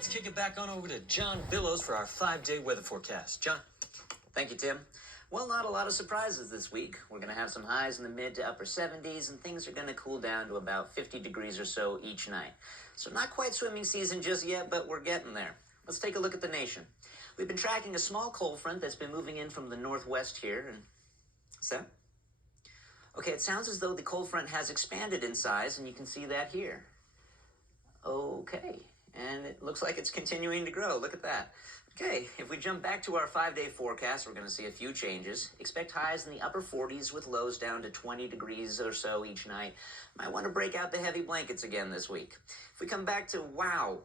let's kick it back on over to John Billows for our 5-day weather forecast. John? Thank you, Tim. Well, not a lot of surprises this week. We're going to have some highs in the mid to upper 70s, and things are going to cool down to about 50 degrees or so each night. So not quite swimming season just yet, but we're getting there. Let's take a look at the nation. We've been tracking a small cold front that's been moving in from the northwest here. And so, okay, it sounds as though the cold front has expanded in size, and you can see that here. Okay, and it looks like it's continuing to grow. Look at that. Okay, if we jump back to our 5-day forecast, we're going to see a few changes. Expect highs in the upper 40s with lows down to 20 degrees or so each night. Might want to break out the heavy blankets again this week. If we come back to wow,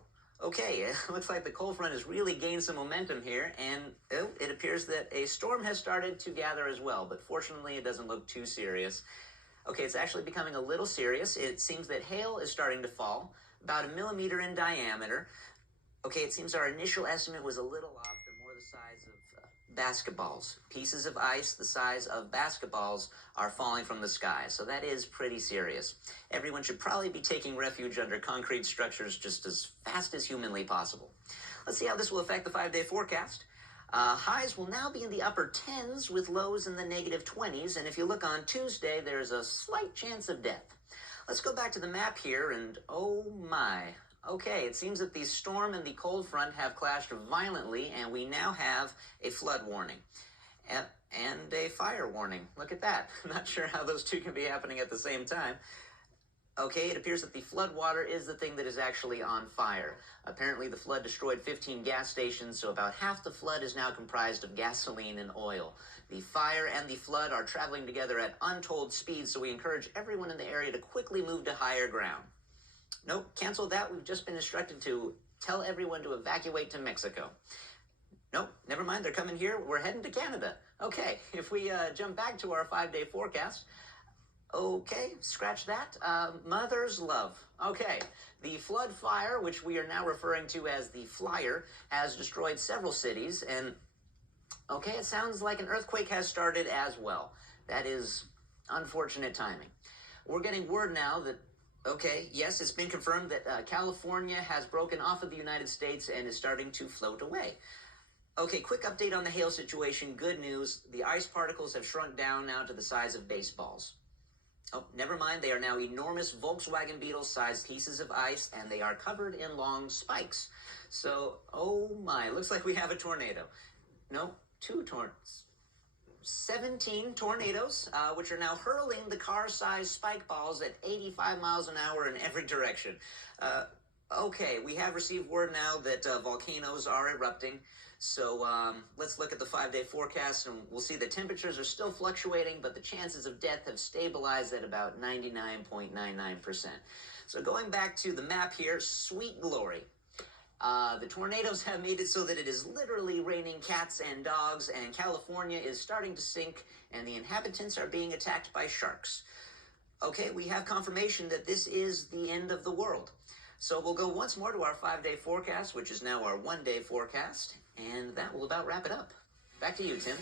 okay, it looks like the cold front has really gained some momentum here, and it appears that a storm has started to gather as well, but fortunately it doesn't look too serious. Okay, it's actually becoming a little serious. It seems that hail is starting to fall, about 1 millimeter in diameter. Okay, it seems our initial estimate was a little off. They're more the size of basketballs. Pieces of ice the size of basketballs are falling from the sky, so that is pretty serious. Everyone should probably be taking refuge under concrete structures just as fast as humanly possible. Let's see how this will affect the 5-day forecast. Highs will now be in the upper 10s with lows in the negative 20s, and if you look on Tuesday, there's a slight chance of death. Let's go back to the map here, and oh my. Okay, it seems that the storm and the cold front have clashed violently, and we now have a flood warning and a fire warning. Look at that. I'm not sure how those two can be happening at the same time. Okay, it appears that the flood water is the thing that is actually on fire. Apparently, the flood destroyed 15 gas stations, so about half the flood is now comprised of gasoline and oil. The fire and the flood are traveling together at untold speeds, so we encourage everyone in the area to quickly move to higher ground. Nope, cancel that. We've just been instructed to tell everyone to evacuate to Mexico. Nope, never mind. They're coming here. We're heading to Canada. Okay, if we jump back to our 5-day forecast. Okay, scratch that. Mother's love. Okay, the flood fire, which we are now referring to as the Flyer, has destroyed several cities. And, okay, it sounds like an earthquake has started as well. That is unfortunate timing. We're getting word now that okay, yes, it's been confirmed that California has broken off of the United States and is starting to float away. Okay, quick update on the hail situation. Good news. The ice particles have shrunk down now to the size of baseballs. Oh, never mind. They are now enormous Volkswagen Beetle-sized pieces of ice, and they are covered in long spikes. So, oh my, looks like we have a tornado. No, 17 tornadoes, which are now hurling the car-sized spike balls at 85 miles an hour in every direction. Okay, we have received word now that volcanoes are erupting. So let's look at the 5-day forecast, and we'll see the temperatures are still fluctuating, but the chances of death have stabilized at about 99.99%. So going back to the map here, sweet glory. The tornadoes have made it so that it is literally raining cats and dogs, and California is starting to sink, and the inhabitants are being attacked by sharks. Okay, we have confirmation that this is the end of the world. So we'll go once more to our 5-day forecast, which is now our 1-day forecast, and that will about wrap it up. Back to you, Tim.